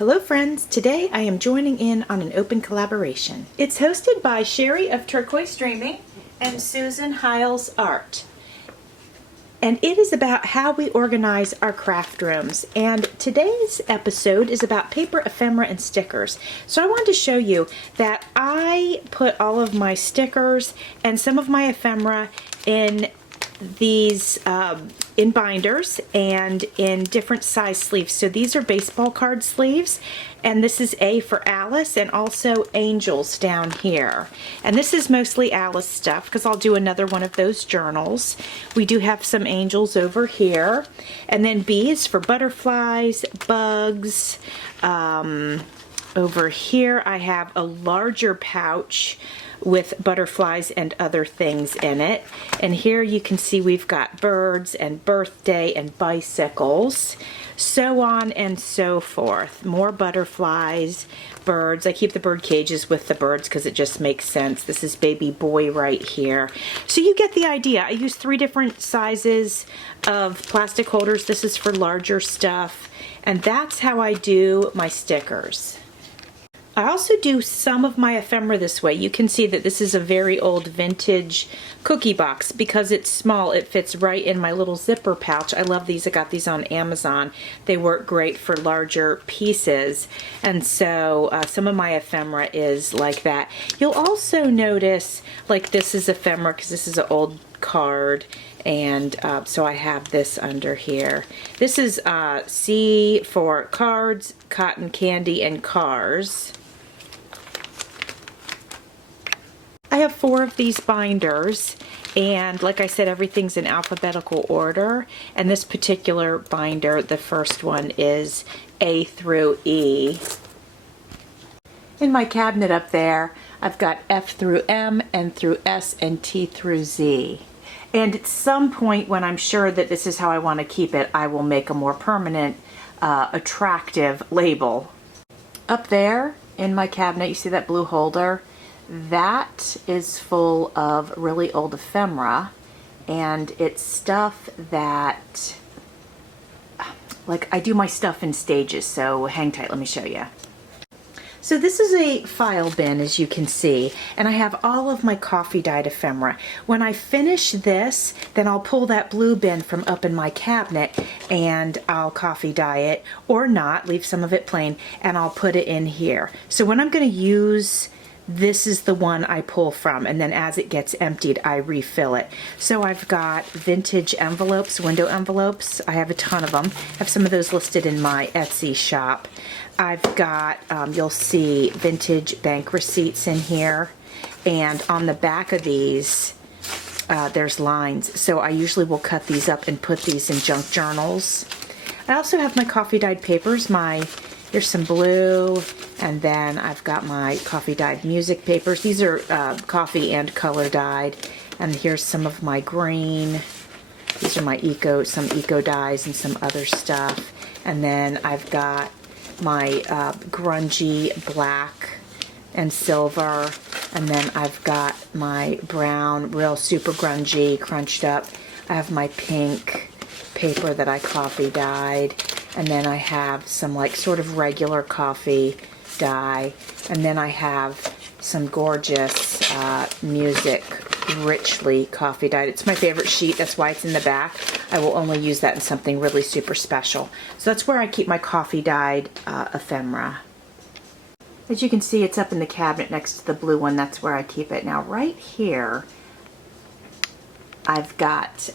Hello friends, today I am joining in on an open collaboration. It's hosted by Sherry of Turquoise Dreaming and Susan Hiles Art. And it is about how we organize our craft rooms. And today's episode is about paper, ephemera, and stickers. So I wanted to show you that I put all of my stickers and some of my ephemera in these in binders and in different size sleeves. So these are baseball card sleeves, and this is A for Alice, and also angels down here. And this is mostly Alice stuff because I'll do another one of those journals. We do have some angels over here, and then B is for butterflies, bugs. Over here I have a larger pouch with butterflies and other things in it. And here you can see we've got birds and birthday and bicycles, so on and so forth. More butterflies, birds. I keep the bird cages with the birds because it just makes sense. This is baby boy right here. So you get the idea. I use 3 different sizes of plastic holders. This is for larger stuff. And that's how I do my stickers. I also do some of my ephemera this way. You can see that this is a very old vintage cookie box. Because it's small, it fits right in my little zipper pouch. I love these. I got these on Amazon. They work great for larger pieces. And so some of my ephemera is like that. You'll also notice, like, this is ephemera because this is an old card. And so I have this under here. This is C for cards, cotton candy, and cars. I have 4 of these binders, and like I said, everything's in alphabetical order. And this particular binder, the first one, is A through E. In my cabinet up there, I've got F through M and through S and T through Z. And at some point when I'm sure that this is how I want to keep it, I will make a more permanent, attractive label. Up there in my cabinet, you see that blue holder? That is full of really old ephemera, and it's stuff that, like, I do my stuff in stages, so hang tight, let me show you. So this is a file bin, as you can see, and I have all of my coffee dyed ephemera. When I finish this, then I'll pull that blue bin from up in my cabinet and I'll coffee dye it, or not, leave some of it plain, and I'll put it in here. So when I'm going to use, this is the one I pull from, and then as it gets emptied, I refill it. So I've got vintage envelopes, window envelopes. I have a ton of them. I have some of those listed in my Etsy shop. I've got, you'll see vintage bank receipts in here, and on the back of these, there's lines. So I usually will cut these up and put these in junk journals. I also have my coffee dyed papers. There's some blue, and then I've got my coffee dyed music papers. These are coffee and color dyed. And here's some of my green. These are my some eco dyes and some other stuff. And then I've got my grungy black and silver. And then I've got my brown, real super grungy, crunched up. I have my pink paper that I coffee dyed. And then I have some, like, sort of regular coffee dye. And then I have some gorgeous music, richly coffee dyed. It's my favorite sheet. That's why it's in the back. I will only use that in something really super special. So that's where I keep my coffee dyed ephemera. As you can see, it's up in the cabinet next to the blue one. That's where I keep it. Now right here, I've got,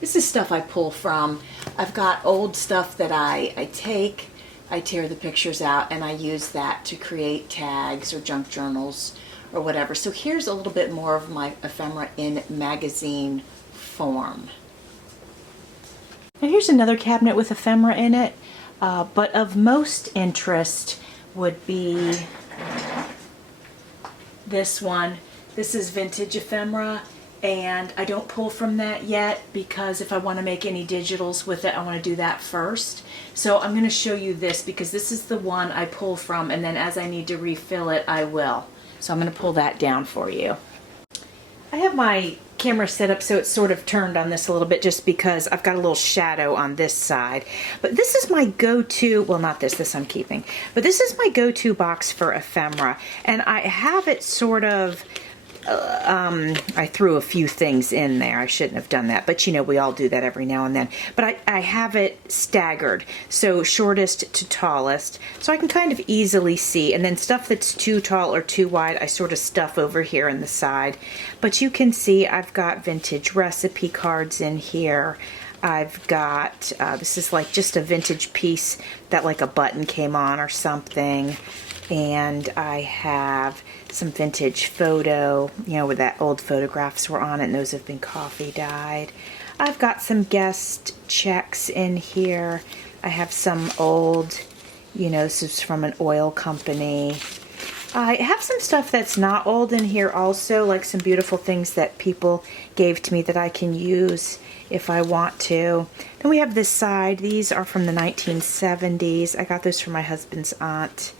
this is stuff I pull from. I've got old stuff that I take, I tear the pictures out, and I use that to create tags or junk journals or whatever. So here's a little bit more of my ephemera in magazine form. Now here's another cabinet with ephemera in it, but of most interest would be this one. This is vintage ephemera. And I don't pull from that yet because if I want to make any digitals with it, I want to do that first. So I'm going to show you this because this is the one I pull from, and then as I need to refill it, I will. So I'm going to pull that down for you. I have my camera set up so it's sort of turned on this a little bit just because I've got a little shadow on this side. But this is my go-to, well, not this I'm keeping, but this is my go-to box for ephemera. And I have it sort of, I threw a few things in there. I shouldn't have done that, but you know, we all do that every now and then. But I have it staggered, so shortest to tallest, so I can kind of easily see. And then stuff that's too tall or too wide, I sort of stuff over here in the side. But you can see I've got vintage recipe cards in here. I've got, this is like just a vintage piece that like a button came on or something. And I have some vintage photo, you know, where that old photographs were on it, and those have been coffee dyed. I've got some guest checks in here. I have some old, you know, this is from an oil company. I have some stuff that's not old in here also, like some beautiful things that people gave to me that I can use if I want to. Then we have this side. These are from the 1970s. I got those from my husband's aunt.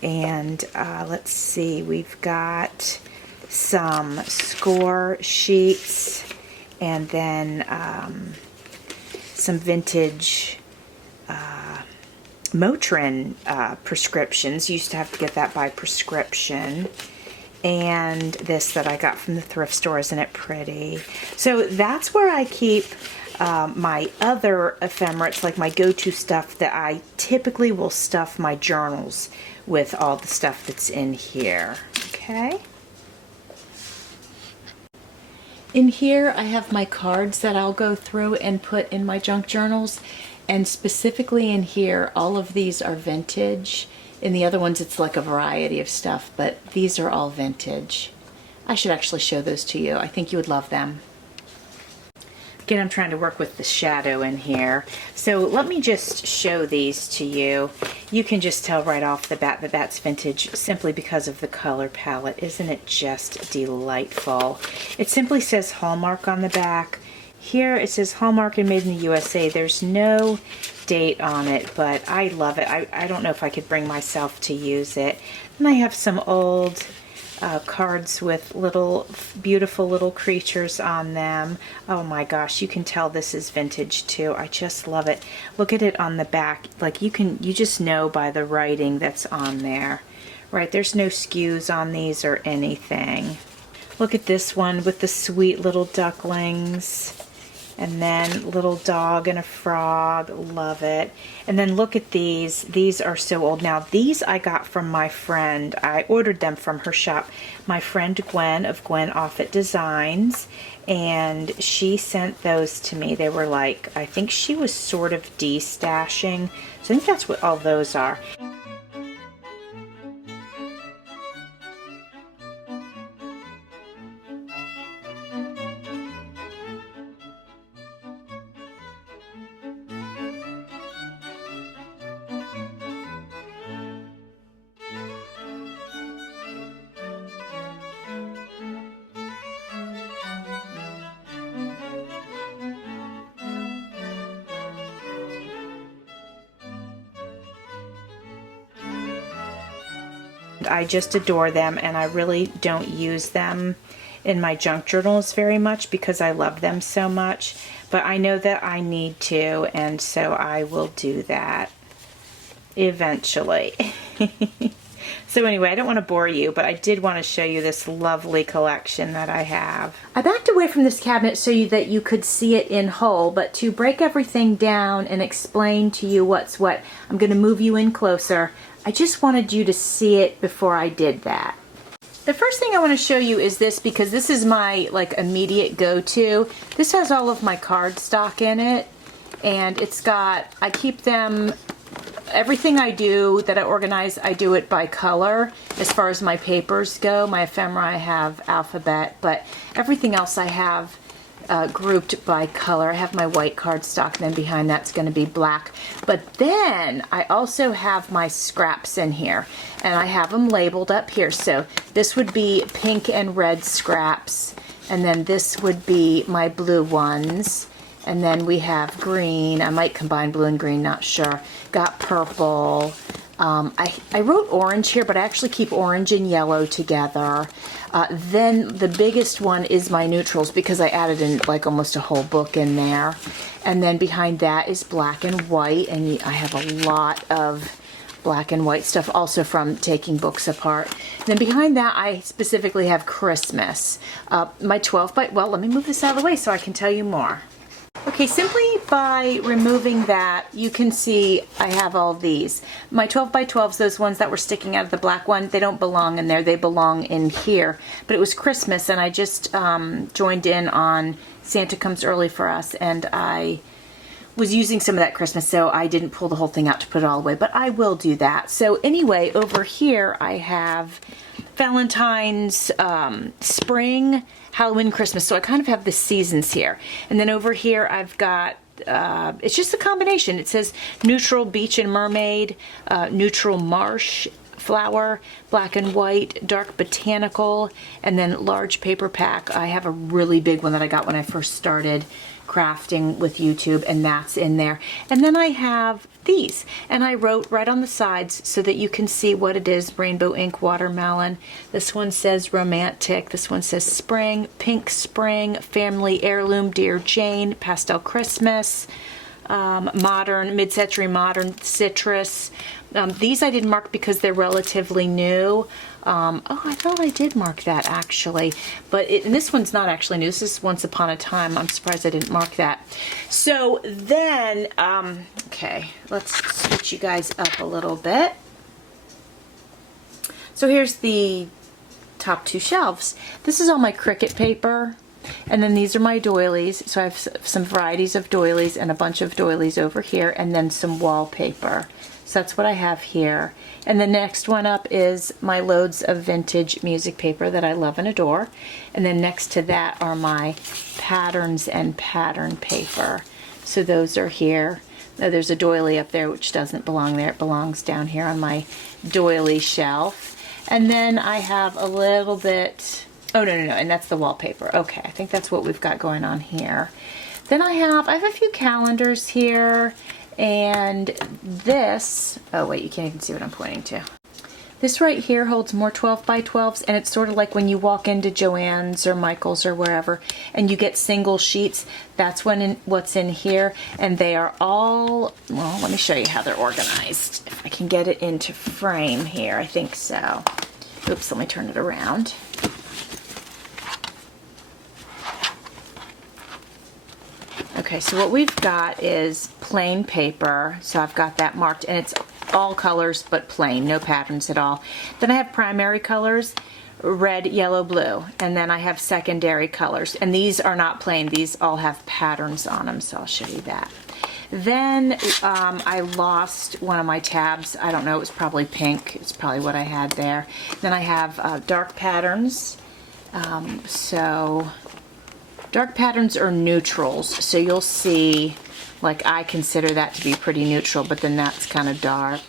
And let's see, we've got some score sheets, and then some vintage Motrin prescriptions. Used to have to get that by prescription. And this that I got from the thrift store. Isn't it pretty? So that's where I keep my other ephemera. It's like my go-to stuff that I typically will stuff my journals with, all the stuff that's in here. Okay. In here I have my cards that I'll go through and put in my junk journals, and specifically in here all of these are vintage. In the other ones it's like a variety of stuff, but these are all vintage. I should actually show those to you. I think you would love them. Again, I'm trying to work with the shadow in here. So let me just show these to you. You can just tell right off the bat that that's vintage simply because of the color palette. Isn't it just delightful? It simply says Hallmark on the back. Here it says Hallmark and made in the USA. There's no date on it, but I love it. I don't know if I could bring myself to use it. And I have some old cards with little beautiful little creatures on them. Oh my gosh, you can tell this is vintage too. I just love it. Look at it on the back. Like you just know by the writing that's on there. Right, there's no skews on these or anything. Look at this one with the sweet little ducklings. And then little dog and a frog. Love it. And then look at these. These are so old. Now these I got from my friend. I ordered them from her shop. My friend Gwen of Gwen Offit Designs. And she sent those to me. They were like, I think she was sort of de-stashing. So I think that's what all those are. I just adore them, and I really don't use them in my junk journals very much because I love them so much, but I know that I need to, and so I will do that eventually. So anyway, I don't want to bore you, but I did want to show you this lovely collection that I have. I backed away from this cabinet so that you could see it in whole, but to break everything down and explain to you what's what, I'm going to move you in closer. I just wanted you to see it before I did that. The first thing I want to show you is this, because this is my like immediate go-to. This has all of my cardstock in it, and it's got, I keep them, everything I do that I organize, I do it by color. As far as my papers go, my ephemera I have alphabet, but everything else I have grouped by color. I have my white cardstock, and then behind that's going to be black. But then I also have my scraps in here, and I have them labeled up here. So this would be pink and red scraps, and then this would be my blue ones, and then we have green. I might combine blue and green, not sure. Got purple, I wrote orange here, but I actually keep orange and yellow together. Then the biggest one is my neutrals because I added in like almost a whole book in there. And then behind that is black and white, and I have a lot of black and white stuff also from taking books apart. Then behind that I specifically have Christmas. My 12 by, well, let me move this out of the way so I can tell you more. Okay, simply by removing that, you can see I have all these. My 12 by 12s, those ones that were sticking out of the black one, they don't belong in there. They belong in here. But it was Christmas, and I just joined in on Santa Comes Early for Us, and I was using some of that Christmas, so I didn't pull the whole thing out to put it all away, but I will do that. So anyway, over here I have Valentine's, spring, Halloween, Christmas. So I kind of have the seasons here. And then over here I've got, it's just a combination. It says neutral beach and mermaid, neutral marsh flower, black and white, dark botanical, and then large paper pack. I have a really big one that I got when I first started crafting with YouTube, and that's in there. And then I have these, and I wrote right on the sides so that you can see what it is. Rainbow ink watermelon. This one says romantic. This one says spring, pink spring, family heirloom, dear Jane, pastel Christmas, modern, mid-century modern, citrus. These I didn't mark because they're relatively new. Oh, I thought I did mark that actually, but and this one's not actually new. This is Once Upon a Time. I'm surprised I didn't mark that. So then, okay, let's switch you guys up a little bit. So here's the top two shelves. This is all my Cricut paper. And then these are my doilies. So I have some varieties of doilies and a bunch of doilies over here, and then some wallpaper. So that's what I have here. And the next one up is my loads of vintage music paper that I love and adore. And then next to that are my patterns and pattern paper. So those are here. Now there's a doily up there which doesn't belong there. It belongs down here on my doily shelf. And then I have a little bit, oh no, and that's the wallpaper. Okay, I think that's what we've got going on here. Then I have a few calendars here. And this, oh wait, you can't even see what I'm pointing to. This right here holds more 12 by 12s, and it's sort of like when you walk into Joann's or Michael's or wherever and you get single sheets. That's what's in here, and they are all, well, let me show you how they're organized. If I can get it into frame here, I think so. Oops, let me turn it around. Okay, so what we've got is plain paper. So I've got that marked, and it's all colors but plain, no patterns at all. Then I have primary colors, red, yellow, blue, and then I have secondary colors. And these are not plain, these all have patterns on them, so I'll show you that. Then I lost one of my tabs. I don't know, it was probably pink. It's probably what I had there. Then I have dark patterns. Dark patterns are neutrals, so you'll see, like, I consider that to be pretty neutral, but then that's kind of dark,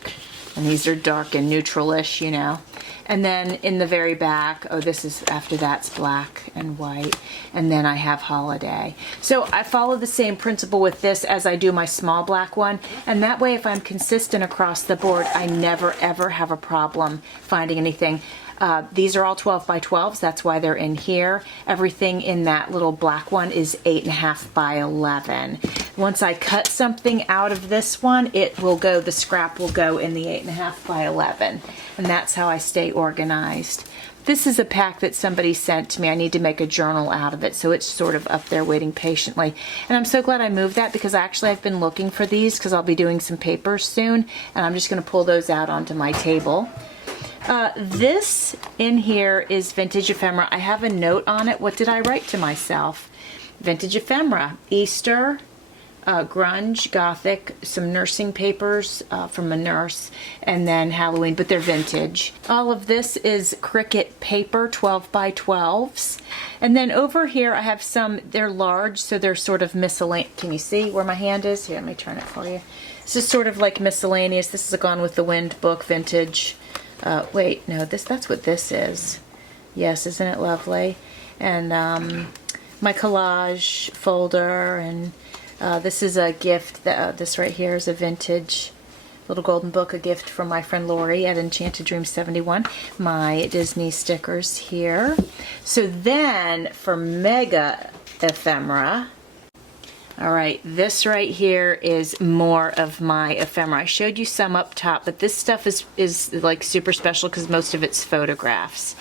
and these are dark and neutral-ish, you know. And then in the very back, oh, this is, after that's black and white, and then I have holiday. So I follow the same principle with this as I do my small black one, and that way if I'm consistent across the board, I never ever have a problem finding anything. These are all 12 by 12s, that's why they're in here. Everything in that little black one is 8.5 by 11. Once I cut something out of this one, it will go, the scrap will go in the 8.5 by 11. And that's how I stay organized. This is a pack that somebody sent to me. I need to make a journal out of it, so it's sort of up there waiting patiently. And I'm so glad I moved that, because actually I've been looking for these because I'll be doing some papers soon, and I'm just going to pull those out onto my table. This in here is Vintage Ephemera. I have a note on it. What did I write to myself? Vintage Ephemera, Easter, grunge, gothic, some nursing papers from a nurse, and then Halloween, but they're vintage. All of this is Cricut paper, 12 by 12s. And then over here I have some, they're large, so they're sort of miscellaneous. Can you see where my hand is? Here, let me turn it for you. This is sort of like miscellaneous. This is a Gone with the Wind book, vintage. Wait, no, that's what this is. Yes, isn't it lovely? And my collage folder, and this is a gift. This right here is a vintage little golden book, a gift from my friend Lori at Enchanted Dream 71. My Disney stickers here. So then for Mega Ephemera, all right, this right here is more of my ephemera. I showed you some up top, but this stuff is like super special because most of it's photographs.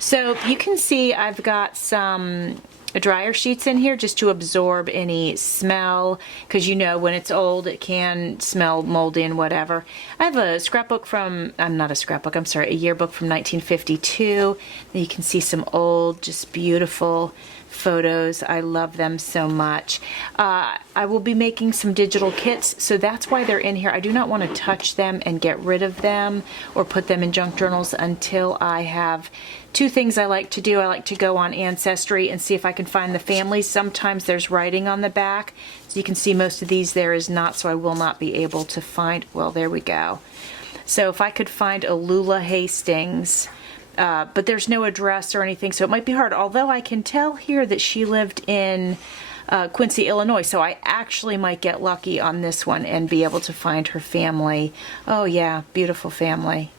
So you can see I've got some dryer sheets in here just to absorb any smell, because you know when it's old it can smell moldy and whatever. I have a scrapbook from, not a scrapbook, I'm sorry, a yearbook from 1952. You can see some old, just beautiful photos. I love them so much. I will be making some digital kits, so that's why they're in here. I do not want to touch them and get rid of them or put them in junk journals until I have two things I like to do. I like to go on Ancestry and see if I can find the families. Sometimes there's writing on the back. So you can see most of these there is not, so I will not be able to find, well, there we go. So if I could find a Lula Hastings, but there's no address or anything, so it might be hard. Although I can tell here that she lived in Quincy, Illinois, so I actually might get lucky on this one and be able to find her family. Oh yeah, beautiful family.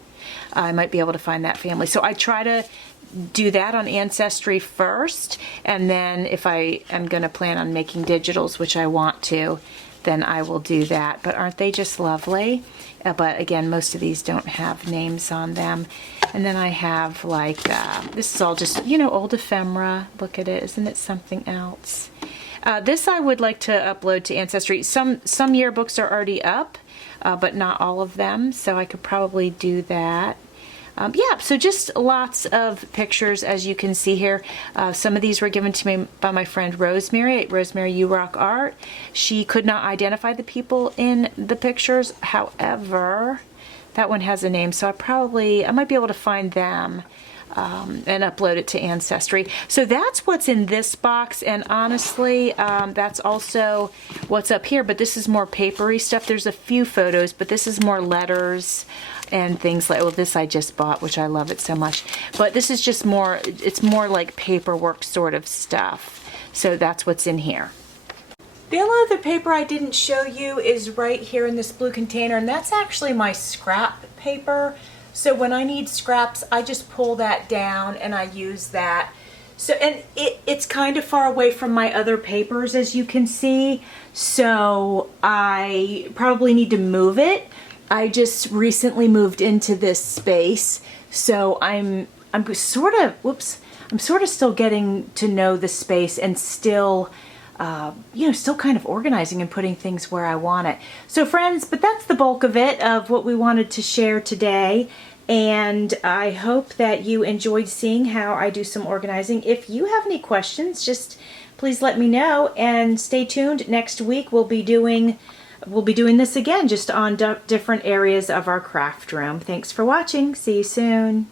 I might be able to find that family. So I try to do that on Ancestry first, and then if I am going to plan on making digitals, which I want to, then I will do that. But aren't they just lovely? But again, most of these don't have names on them. And then I have like, this is all just, you know, old ephemera. Look at it. Isn't it something else? This I would like to upload to Ancestry. Some yearbooks are already up, but not all of them. So I could probably do that. Yeah, so just lots of pictures, as you can see here. Some of these were given to me by my friend Rosemary at Rosemary You Rock Art. She could not identify the people in the pictures. However, that one has a name, so I might be able to find them and upload it to Ancestry. So that's what's in this box, and honestly, that's also what's up here, but this is more papery stuff. There's a few photos, but this is more letters and things like, well, this I just bought, which I love it so much. But this is just more, it's more like paperwork sort of stuff. So that's what's in here. The only other paper I didn't show you is right here in this blue container, and that's actually my scrap paper. So when I need scraps, I just pull that down and I use that. So, and it's kind of far away from my other papers, as you can see. So I probably need to move it. I just recently moved into this space, so I'm sort of still getting to know the space and still, you know, still kind of organizing and putting things where I want it. So friends, but that's the bulk of it, of what we wanted to share today. And I hope that you enjoyed seeing how I do some organizing. If you have any questions, just please let me know, and stay tuned. Next week we'll be doing this again, just on different areas of our craft room. Thanks for watching. See you soon.